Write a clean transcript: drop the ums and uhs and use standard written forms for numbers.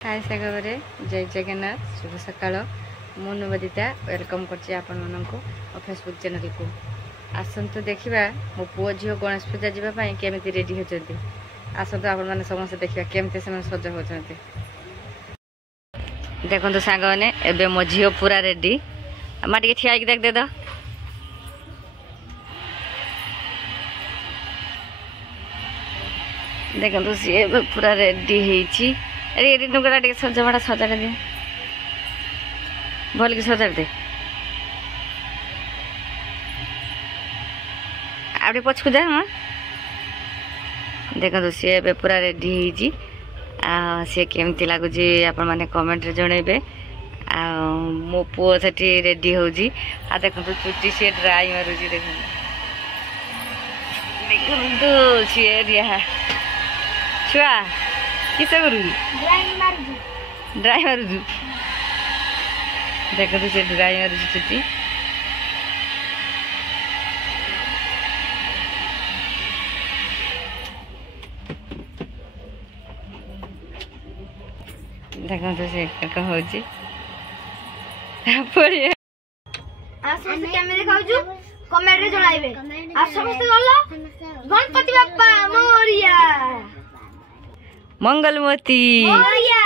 हाय सागरे जय जगन्नाथ शुभ सकाळ मु निवेदिता वेलकम करछि आपण मानको फेसबुक चैनल को आसंतु देखिबा मो पुओ झियो गणेश पूजा जीवा पई केमिति रेडी होचंती आसंतु आपण माने समस्त देखिबा केमिति से सज होचंती देखंतु सांग माने एबे मो झियो पूरा रेडी माटी के ठिया देख दे द देखंतु से पूरा रेडी हेची अरे ये नुकड़ा टे सजवाड़ा सजाड़ दे भल की सजाड़ दे आपटे पछकु जा हां देखो सी ए पूरा रेडी होई सी केमती लगुच आपण माने कमेंट रे जणेबे आ मो पुओ सेठी रेडी होजी आ देखो चुटी से ड्राई मारुजी देखो देखो सी रिया छुआ किसे करू ड्राई मारू देख तो से ड्राई मारू चुटी देख तो से कह होची पड़ी आ समस्त कैमरे खाउजु कमेंट रे जणाइबे आ समस्त गल्ला गणपति बाप्पा मोरिया मंगलमती मोरिया।